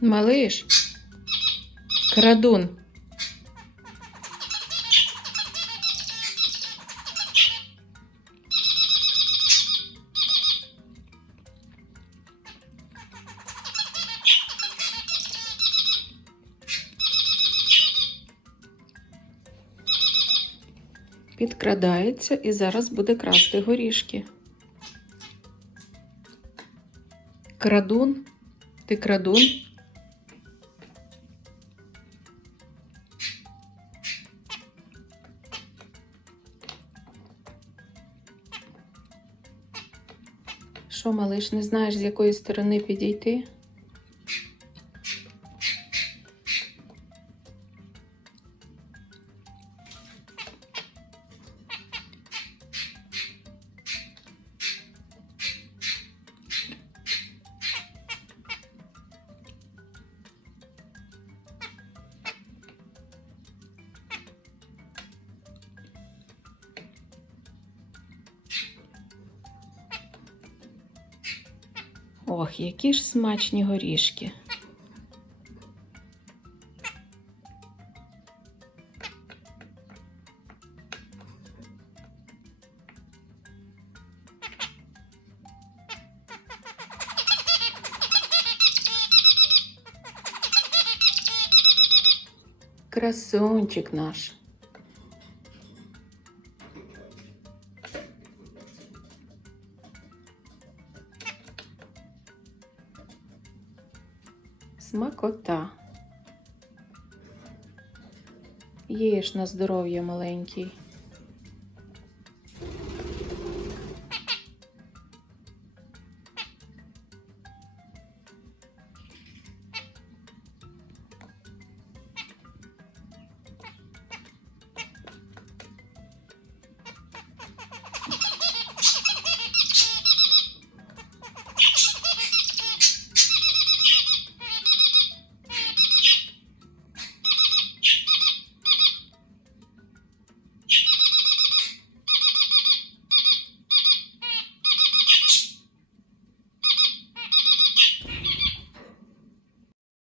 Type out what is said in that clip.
Малиш. Крадун. Підкрадається і зараз буде красти горішки. Крадун. Ти крадун? Що, малиш, не знаєш, з якої сторони підійти? Ох, які ж смачні горішки. Красунчик наш. Смакота. Їж на здоров'я маленький.